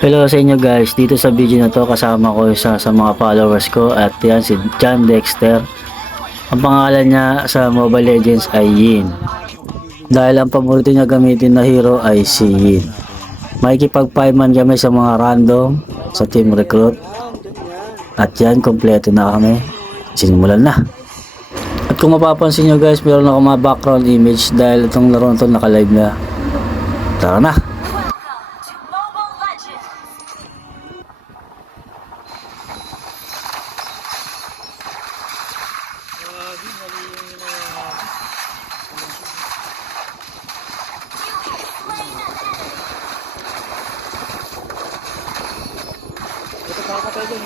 Hello sa inyo guys, dito sa video na to kasama ko isa sa mga followers ko at yan si John Dexter. Ang pangalan niya sa Mobile Legends ay Yin. Dahil ang paborito niya gamitin na hero ay si Yin. Makikipag-5-man kami sa mga random sa team recruit. At yan, kompleto na kami. Sinimulan na. At kung mapapansin nyo guys, meron ako mga background image dahil itong laro na to naka-live na. Tara na! Ito pa ka tayo dun.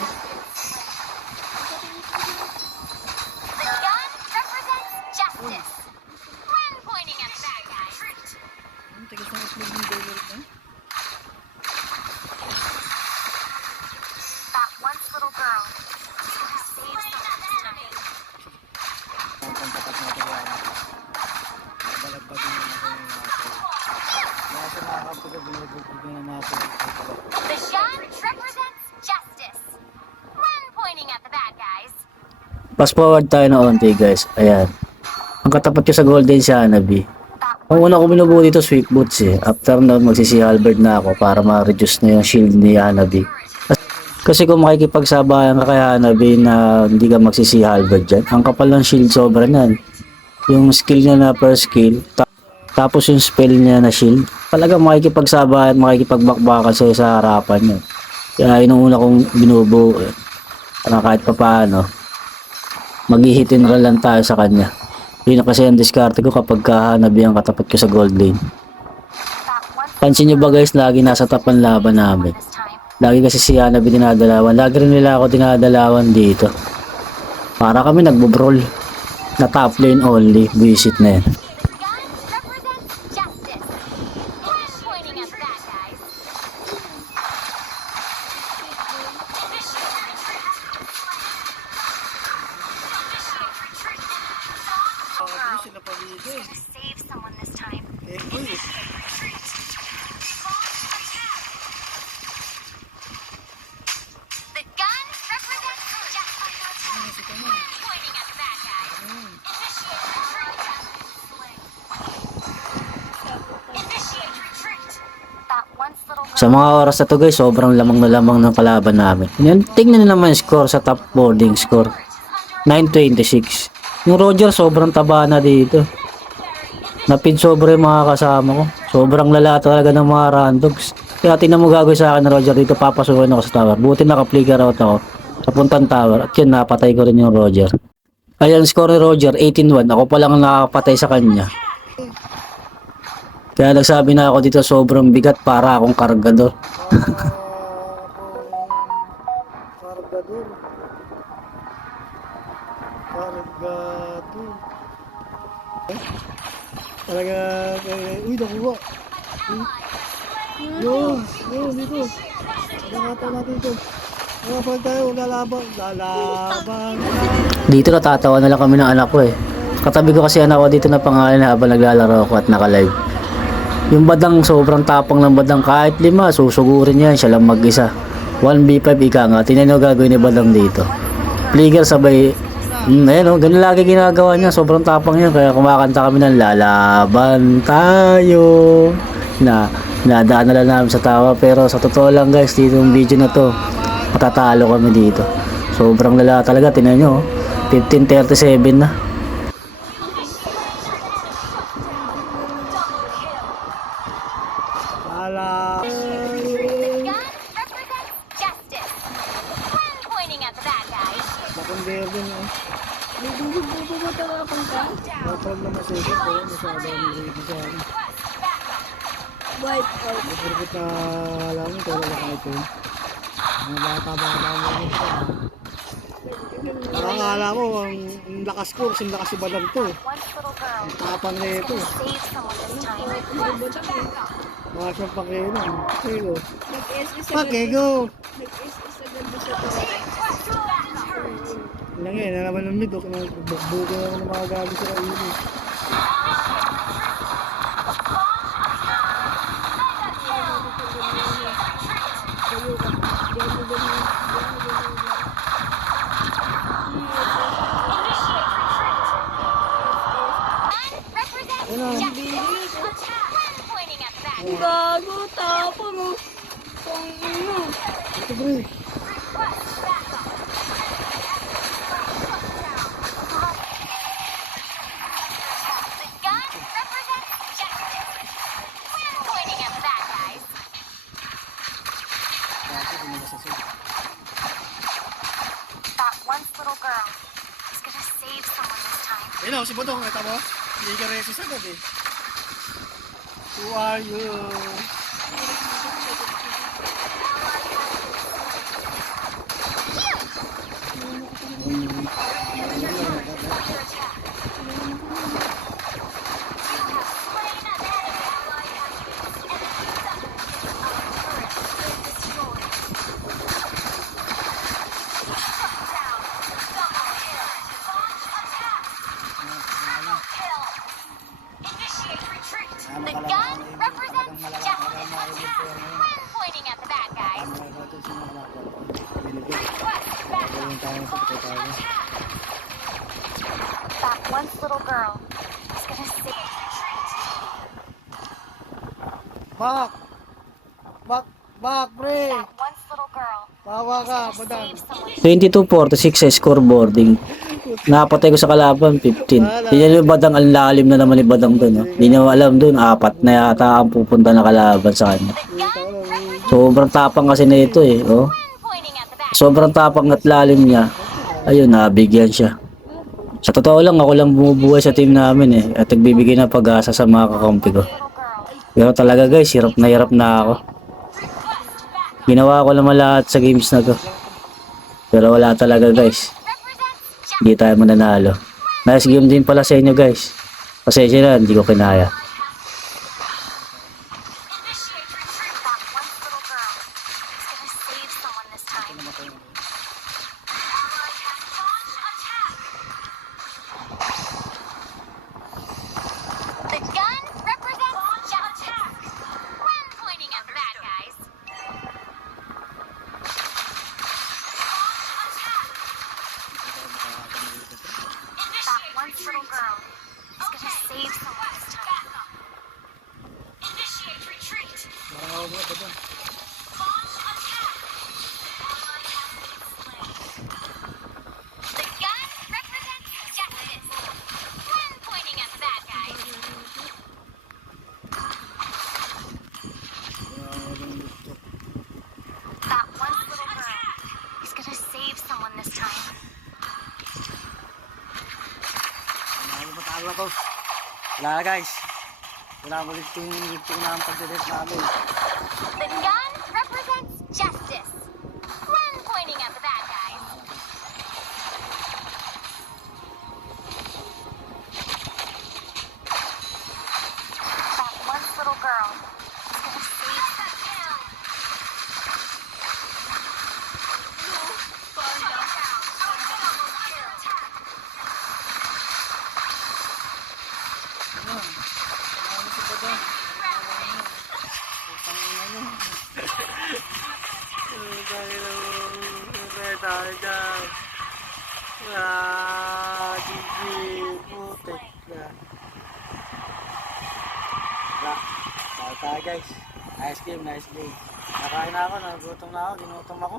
The gun represents justice. When pointing at the bad guys. Ang tagas na mas maging dollar na. That once little girl who saved someone's life. Ang pantapat natin yan. Nabalagbagin na natin yung natin. Kaya sa nakakapagod, binubugin na natin. The gun represents justice. When pointing at the bad guys. Fast forward tayo na onti guys. Ayan. Ang katapat ko sa Golden si Hanabi. Ang una ko binubuo dito Sweet Boots eh. After nun magsisi halberd na ako para ma-reduce na yung shield ni Hanabi. Kasi kung makikipagsabayan ka kay Hanabi na hindi ka magsisi halberd dyan, ang kapal ng shield sobra nan. Yung skill niya na per skill, tapos yung spell niya na shield, talaga makikipagsabayan, makikipagbakbakan sa'yo sa harapan niya. Kaya yun ang una kong binubuo eh. Para kahit pa paano, mag-i-hit and run lang tayo sa kanya. Yun na kasi ang diskarte ko kapag Hanabi ang katapat ko sa gold lane. Pansin nyo ba guys, lagi nasa tapan laban namin. This time. Lagi kasi si Hanabi dinadalawan. Lagi rin nila ako dinadalawan dito. Para kami nagbo-brawl. Na top lane only. Visit na yan. The gun represents justice. When pointing at the bad guys. Hindi sila paligo eh. Save someone this time. Eh, boy. The gun represents justice. When pointing at the bad guys. Initiate retreat. That once little Sa mga oras na to guys, sobrang lamang na lamang ng kalaban namin. Yan, tingnan nyo naman yung score sa top boarding score. 926. Yung Roger sobrang taba na dito. Napin sobra yung mga kasama ko. Sobrang lala talaga ng mga randogs. Kaya tingnan mo gagawin sa akin na Roger dito, papasukin ako sa tower. Buti naka-flicker out ako sa puntang tower. At yun, napatay ko rin yung Roger. Ayan, score ni Roger, 18-1. Ako pa lang nakakapatay sa kanya. Kaya nagsabi na ako dito, sobrang bigat para akong kargador. Cargador. Cargador. Talaga, uy, nakuha. Yun, dito. Nakata natin ito. Nakapag tayo, lalaban. Dito natatawa na lang kami ng anak ko eh. Katabi ko kasi anak ko dito na pangalan habang naglalaro ako at naka-live. Yung badang sobrang tapang ng badang, kahit 5 susugurin yan, siya lang mag-isa. 1v5 ika nga, tingnan nyo gagawin ni badang dito. Flicker sabay, ayun o, ganun lagi ginagawa niya, sobrang tapang yan. Kaya kumakanta kami ng lalaban tayo. Nadaan na lang namin sa tawa, pero sa totoo lang guys, dito yung video na to, matatalo kami dito. Sobrang lala talaga, tingnan nyo, 15:37 na. The gun represents justice. When pointing at the bad guys. Nakonveyor din eh. Napag na masagin ko, masyado ang ready sa akin. Napagpit na lang ito, wala ka ito. Ang bata-bata mo rin ito. Nakakala ko, ang lakas ko, kasing lakas si Badang to. Once little girl Ang tapang na ito. save someone this time. Mga siyang pakinom. Kego. Pakego! Lang eh, nalaman ng mid, buko na ako ng mga gabi sa kainin. Ito pre. The gun represents justice. We're pointing at the bad guys. Bakit hindi mo sasabi? That once little girl is gonna save someone this time. Ayun o, si Budong, kita mo? Hindi ka rin sasagad eh. Who are you? The gun represents justice. When pointing at the bad guys. That once little girl is gonna save. Bak! Bak! Bak, pre! That once little girl Bawa is ka, gonna Budang. save someone. 22-46 sa scoreboarding. Napatay ko sa kalaban, 15. Hindi niya yung badang, ang lalim na naman ni badang dun. Oh. Hindi niya alam dun, 4 na yata ang pupunta na kalaban sa kanya. The gun represents Sobrang tapang kasi na ito eh. Oh. when pointing at the bad Sobrang tapang at lalim niya. Ayun, nabigyan siya. Sa totoo lang, ako lang bumubuhay sa team namin eh. At nagbibigay ng pag-asa sa mga kakampi ko. little girl. Pero talaga guys, hirap na ako. Ginawa ko naman lahat sa games na to. Pero wala talaga guys. Represents Hindi tayo mananalo. Nice game din pala sa inyo guys. Pasensya na, hindi ko kinaya. Initiate retreat. That once little girl is gonna save someone this time. Ally has launched attack. The gun represents justice. When pointing at the bad guys. Launch attack. That once little girl is gonna save someone this time. Initiate retreat. Bawa mo, Budong. Launch attack. Ally has been slain. The gun represents justice. When pointing at the bad guys. That one little girl is gonna save someone this time. Matalo na to. Wala na guys. Wala ulit yung na ang pag-delete namin. The gun represents justice. When pointing at the bad guys. That one little girl is gonna save the kill. Ano si Budong? Putang ina nyo. Tayo dyan. GG. Putek na. Tayo guys. Nice game, nice game. Nakain na ako, nagutom na ako, ginutom ako.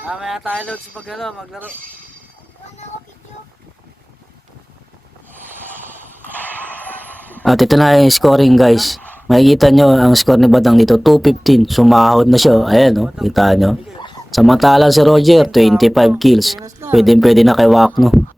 Mamaya tayo load sa maglaro. At ito na yung scoring guys. Makikita nyo ang score ni Badang dito, 215. Sumahod na siya. Ayan o, kita nyo. Samantalang si Roger, 25 kills. Pwede na kay Wakno.